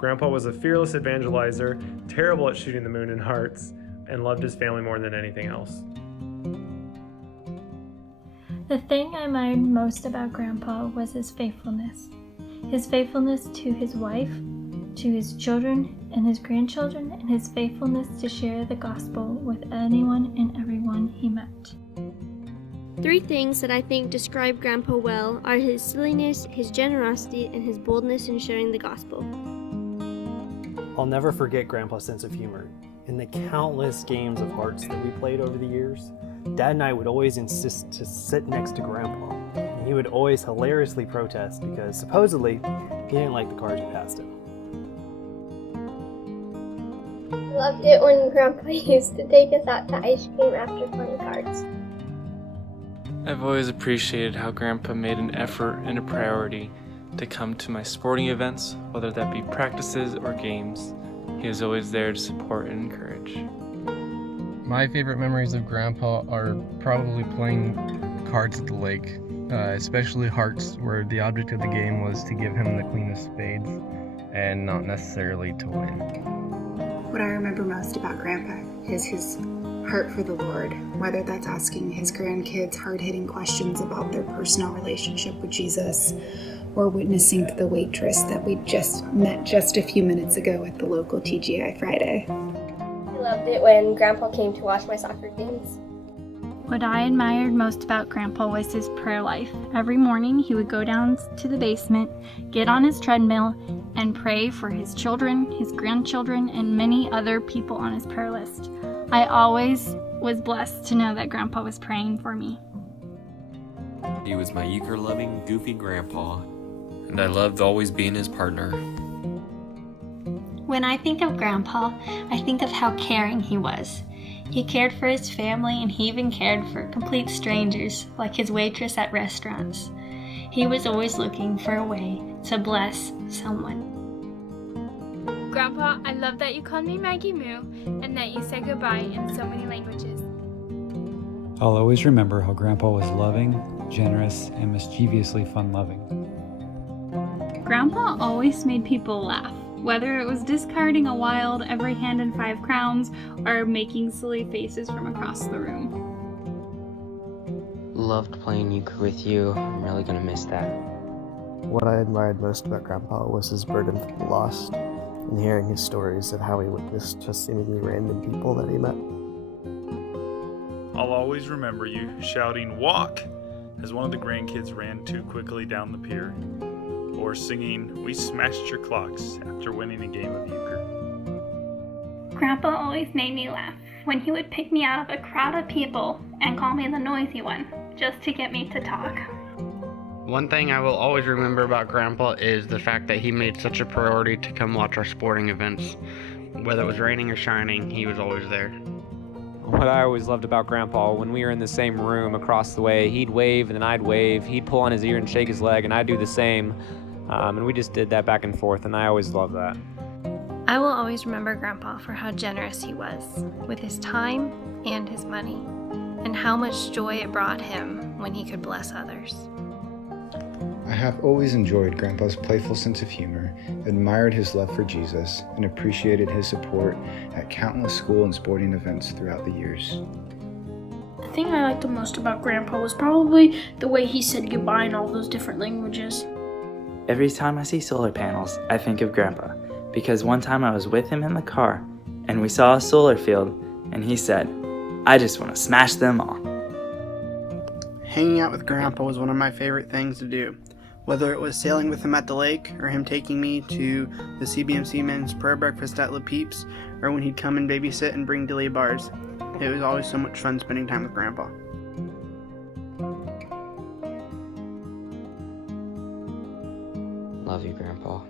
Grandpa was a fearless evangelizer, terrible at shooting the moon in hearts, and loved his family more than anything else. The thing I admired most about Grandpa was his faithfulness. His faithfulness to his wife, to his children and his grandchildren, and his faithfulness to share the gospel with anyone and everyone he met. 3 things that I think describe Grandpa well are his silliness, his generosity, and his boldness in sharing the gospel. I'll never forget Grandpa's sense of humor. In the countless games of hearts that we played over the years, Dad and I would always insist to sit next to Grandpa, and he would always hilariously protest because supposedly he didn't like the cards we passed him. I loved it when Grandpa used to take us out to ice cream after playing cards. I've always appreciated how Grandpa made an effort and a priority to come to my sporting events, whether that be practices or games. He was always there to support and encourage. My favorite memories of Grandpa are probably playing cards at the lake, especially hearts, where the object of the game was to give him the queen of spades and not necessarily to win. What I remember most about Grandpa is his heart for the Lord, whether that's asking his grandkids hard-hitting questions about their personal relationship with Jesus, or witnessing to the waitress that we just met just a few minutes ago at the local TGI Friday. I loved it when Grandpa came to watch my soccer games. What I admired most about Grandpa was his prayer life. Every morning he would go down to the basement, get on his treadmill, and pray for his children, his grandchildren, and many other people on his prayer list. I always was blessed to know that Grandpa was praying for me. He was my euchre-loving, goofy grandpa, and I loved always being his partner. When I think of Grandpa, I think of how caring he was. He cared for his family, and he even cared for complete strangers, like his waitress at restaurants. He was always looking for a way to bless someone. Grandpa, I love that you called me Maggie Moo and that you said goodbye in so many languages. I'll always remember how Grandpa was loving, generous, and mischievously fun-loving. Grandpa always made people laugh, whether it was discarding a wild every hand in 5 crowns or making silly faces from across the room. Loved playing euchre with you. I'm really gonna miss that. What I admired most about Grandpa was his burden for the lost, and hearing his stories of how he witnessed just seemingly random people that he met. I'll always remember you shouting, "Walk!" as one of the grandkids ran too quickly down the pier, or singing, "We smashed your clocks" after winning a game of euchre. Grandpa always made me laugh when he would pick me out of a crowd of people and call me the noisy one, just to get me to talk. One thing I will always remember about Grandpa is the fact that he made such a priority to come watch our sporting events. Whether it was raining or shining, he was always there. What I always loved about Grandpa, when we were in the same room across the way, he'd wave and then I'd wave, he'd pull on his ear and shake his leg, and I'd do the same. And we just did that back and forth, and I always loved that. I will always remember Grandpa for how generous he was with his time and his money, and how much joy it brought him when he could bless others. I have always enjoyed Grandpa's playful sense of humor, admired his love for Jesus, and appreciated his support at countless school and sporting events throughout the years. The thing I liked the most about Grandpa was probably the way he said goodbye in all those different languages. Every time I see solar panels, I think of Grandpa, because one time I was with him in the car, and we saw a solar field, and he said, "I just want to smash them all." Hanging out with Grandpa was one of my favorite things to do. Whether it was sailing with him at the lake, or him taking me to the CBMC men's prayer breakfast at Le Peeps, or when he'd come and babysit and bring dilly bars. It was always so much fun spending time with Grandpa. Love you, Grandpa.